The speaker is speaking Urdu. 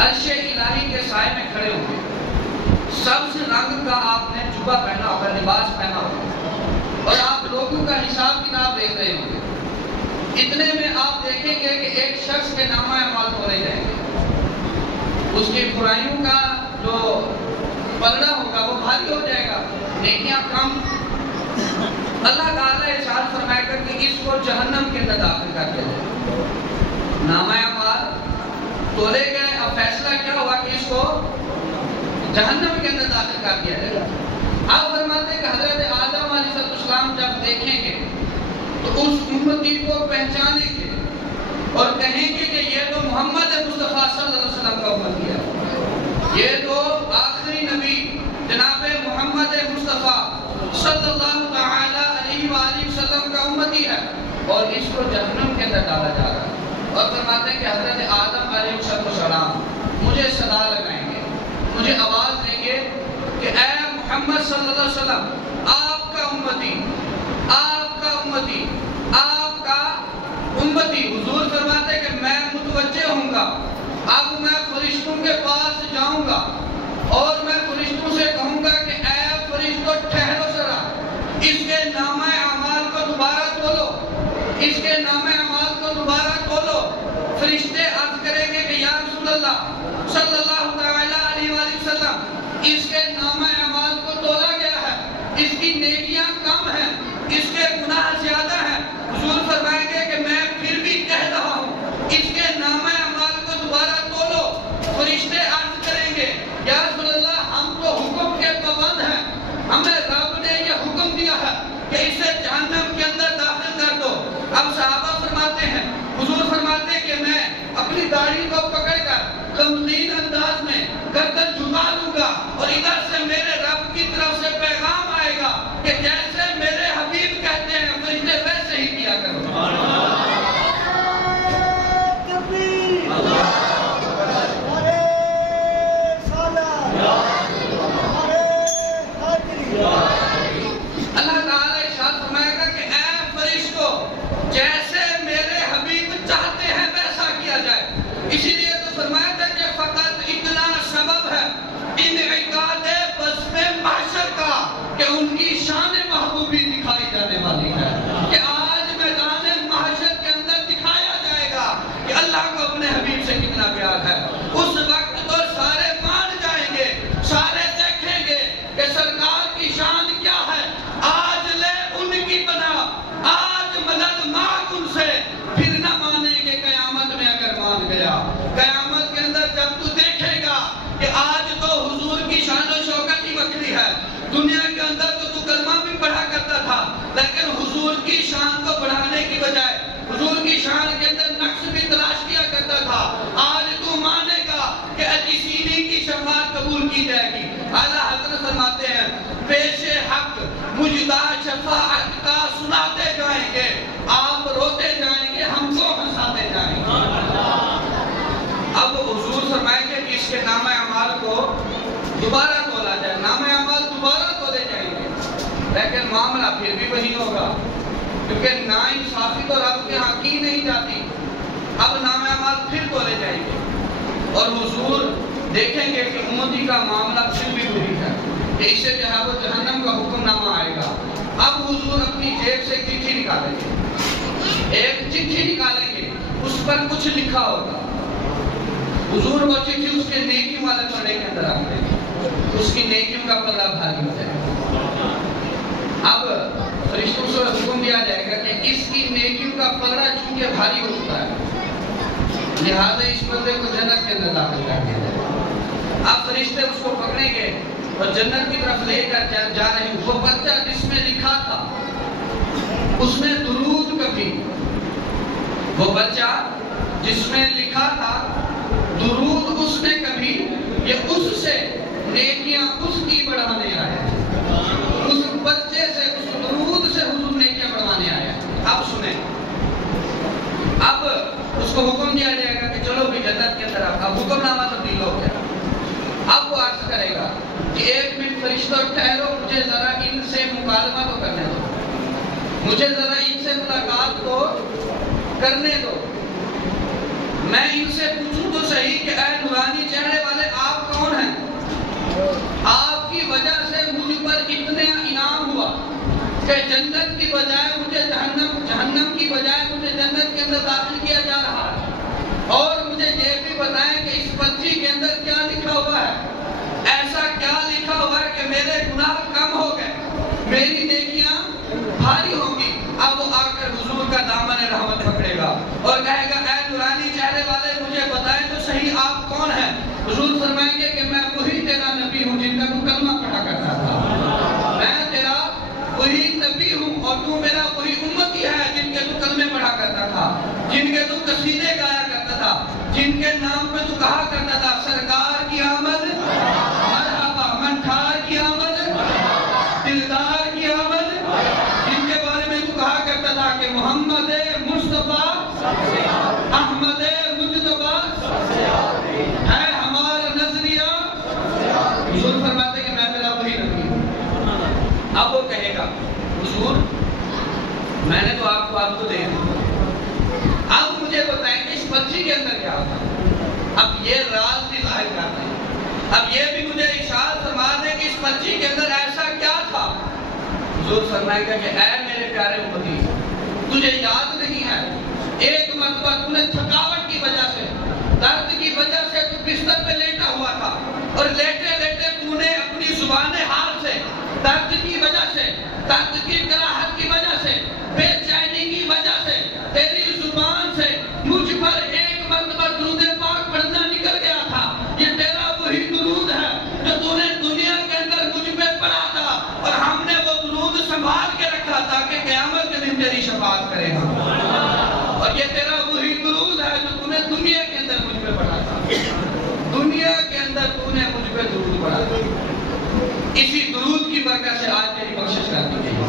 عرش الہی کے سائے میں کھڑے ہوں گے. سبز رنگ کا آپ نے جبہ پہنا ہوگا, لباس پہنا ہوگا, اور آپ لوگوں کا حساب کتاب دیکھ رہے ہوں گے. اتنے میں آپ دیکھیں گے کہ ایک شخص کے نامہ اعمال تولے جائیں گے. اس کی برائیوں کا جو پلڑا ہوگا وہ بھاری ہو جائے گا, نیکیاں کم. اللہ تعالیٰ ارشاد فرمائے گا کہ اس کو جہنم کے اندر داخل کر دیا جائے. نامہ اعمال تولے گئے, اب فیصلہ کیا ہوا کہ اس کو جہنم کے اندر داخل کر دیا جائے. آپ فرماتے ہیں کہ حضرت آدم علیہ السلام جب دیکھیں گے تو اس امتی کو پہچانیں گے اور کہیں گے کہ یہ تو محمد مصطفیٰ صلی اللہ علیہ وسلم کا امتی ہے, یہ تو آخری نبی جناب محمد مصطفیٰ صلی اللہ تعالی علیہ وآلہ وسلم کا امتی ہے, اور اس کو جہنم کے اندر ڈالا جا رہا ہے. اور فرماتے ہیں کہ حضرت آدم علیہ السلام مجھے صدا لگائیں گے, مجھے آواز دیں گے کہ اے محمد صلی اللہ علیہ وسلم, آپ کا امتی, آپ کا امتی, آپ کا امتی. حضور فرماتے ہیں کہ میں متوجہ ہوں گا, اب میں فرشتوں کے پاس جاؤں گا اور میں فرشتوں سے کہوں گا کہ اے فرشتوں ٹھہرو ذرا, اس کے نامہ اعمال کو دوبارہ تولو, اس کے نامہ اعمال کو دوبارہ تولو. فرشتے عرض کریں گے کہ یا رسول اللہ صلی اللہ تعالی علیہ وآلہ وسلم, اس کے نامہ اعمال کو تولا گیا ہے, اس کی نیکیاں کم ہیں, اس کے گناہ زیادہ ہیں. حضور فرمائیں گے کہ میں پھر بھی کہہ رہا ہوں اس کے نامہ اعمال کو دوبارہ تولو. فرشتے عرض کریں گے یا رسول اللہ ہم تو حکم کے پابند ہیں, ہمیں رب نے یہ حکم دیا ہے کہ اسے جہنم کے اندر داخل کر دو. اب صحابہ فرماتے ہیں, حضور فرماتے ہیں کہ میں اپنی داڑھی کو پکڑ کر غمگین انداز میں گردن جھکا لوں گا اور ادھر سے میرے رب کی طرف سے پیغام آئے گا کہ جیسے میرے حبیب کہتے ہیں فرشتے ویسے ہی کیا کرو. اللہ تعالیٰ ارشاد فرمائے گا کہ اے فرشتو, جیسے میرے حبیب چاہتے ہیں ویسا کیا جائے. اسی لیے تو فرمایا تھا کہ فقط اتنا سبب ہے انعقاد بزم محشر کا کہ ان کی شان محبوبی دکھائی جانے والی ہے, کہ آج میدان محشر کے اندر دکھایا جائے گا کہ اللہ کو اپنے حبیب سے کتنا پیار ہے. اس وقت تو سارے مان جائیں گے, سارے دیکھیں گے کہ سرکار کی شان کیا ہے. آج لے ان کی پناہ, آج مدد مانگ ان سے, پھر نہ مانیں گے قیامت میں اگر مان گیا. قیامت کے اندر جب تو دیکھے گا کہ آج تو حضور کی شان و شوکت ہی وکری ہے. دنیا کے اندر تو کلمہ بھی پڑھا کرتا تھا, لیکن حضور کی شان کو بڑھانے کی بجائے حضور کی شان کے اندر نقص بھی تلاش کیا کرتا تھا. آج تو مانے گا کہ سینی کی شفاعت قبول کی جائے گی. اعلیٰ حضرت فرماتے ہیں پیش حق مجدہ شفاعت کا سناتے جائیں گے, آپ روتے جائیں گے, ہم کو ہنساتے جائیں گے. اب حضور فرمائیں گے کہ اس کے نامہ اعمال کو دوبارہ تولا جائے. نامہ اعمال دوبارہ تولے جائیں گے, لیکن معاملہ پھر بھی وہی ہوگا, کیونکہ ناانصافی تو رب کے ہاں کی نہیں جاتی. اب نامہ اعمال پھر تولے جائیں گے اور حضور دیکھیں گے کہ امتی کا معاملہ پھر بھی وہی ہے, کہ اسے جو ہے وہ جہنم کا حکم نامہ آئے گا. اب حضور اپنی جیب سے چٹھی نکالیں گے, ایک چٹھی نکالیں گے, اس پر کچھ لکھا ہوگا. حضور وہ چٹھی اس کے نیکی والے پلڑے کے اندر رکھ دیں گے, اس کی نیکیوں کا پلڑا بھاری ہو جائے گا. اب فرشتوں سے حکم دیا جائے گا کہ اس کی نیکیوں کا پلڑا چونکہ بھاری ہو چکا ہے, لہذا اس بندے کو جنت کے اندر داخل کر دیا جائے. اب فرشتے اس کو پکڑیں گے اور جنت کی طرف لے کر جا رہے ہیں. وہ بچہ جس میں لکھا تھا اس میں درود کبھی, وہ بچہ جس میں لکھا تھا درود اس نے کبھی, یہ اس سے نیکیاں اس کی بڑھانے آیا, اس بچے سے, اس درود سے حضور نیکیاں بڑھانے آیا. اب سنیں, اب اس کو حکم دیا جائے گا کہ چلو بھی جنت کے اندر. اب حکم نامہ تبدیل ہو گیا. اب وہ عرض کرے گا کہ ایک منٹ فرشتوں ٹھہرو, مجھے ذرا ان سے مکالمہ تو کرنے دو, مجھے ذرا ان سے ملاقات تو کرنے دو. میں ان سے پوچھوں تو صحیح کہ اے نورانی چہرے والے آپ کون ہیں؟ آپ کی وجہ سے مجھ پر اتنا انعام ہوا کہ جنت کی بجائے مجھے جہنم کی بجائے مجھے جنت کے اندر داخل کیا جا رہا ہے، اور مجھے یہ بھی بتائیں کہ اس پرچی کے اندر کیا لکھا ہوا ہے؟ ایسا کیا لکھا ہوا ہے کہ میرے گناہ کم ہو گئے، میری نیکیاں بھاری ہوں گی؟ اب وہ آ کر حضور کا دامن رحمت پکڑے گا اور کہے گا اے نورانی چہرے والے مجھے بتائیں تو صحیح آپ کون ہیں؟ حضور فرمائیں گے کہ میں وہی تیرا نبی ہوں جن کا تو کلمہ پڑھا کرتا تھا، میں تیرا وہی نبی ہوں اور تو میرا وہی امتی ہے جن کے تو کلمے پڑھا کرتا تھا، جن کے تو قصیدے گایا کرتا تھا، جن کے نام پہ تو کہا کرتا تھا سرکار کی آمد مرحبا، منٹھار کی آمد، دلدار کی آمد، جن کے بارے میں تو کہا کرتا تھا کہ محمد مصطفیٰ احمد مجتبیٰ ہے ہمارا نظریہ۔ حضور فرماتے کہ میں میرا وہی نبی ہوں۔ اب وہ کہے گا حضور میں نے تو آپ کو دے دیا، اب مجھے بتائیں کہ اس پرچی کے اندر کیا تھا؟ اب یہ راز بھی ظاہر کرتے ہیں، اب یہ بھی مجھے اشارہ فرما دیں کہ اس پرچی کے اندر ایسا کیا تھا؟ حضور فرمائے گا کہ اے میرے پیارے امتی، تجھے یاد نہیں ہے ایک مرتبہ تو نے تھکاوٹ کی وجہ سے، درد کی وجہ سے تو بستر پہ لیٹا ہوا تھا، اور لیٹے لیٹے تو نے اپنی زبان حال سے، درد کی وجہ سے، درد کی کراہت کی وجہ سے، بے چینی کی وجہ سے تیری زبان سے مجھ پر ایک مرتبہ درود پاک پڑھنا نکل گیا تھا۔ یہ تیرا وہی درود ہے جو تو نے دنیا کے اندر مجھ پہ پڑھا تھا، اور ہم نے وہ درود سنبھال کے رکھا تھا کہ قیامت کے دن تیری شفاعت کرے گا، اور یہ تیرا وہی درود ہے جو تو نے دنیا کے اندر مجھ پہ پڑھا تھا، دنیا کے اندر تو نے مجھ پہ درود پڑھا تھا۔ اسی درود کی برکت سے آج تیری بخشش کر دی گئی۔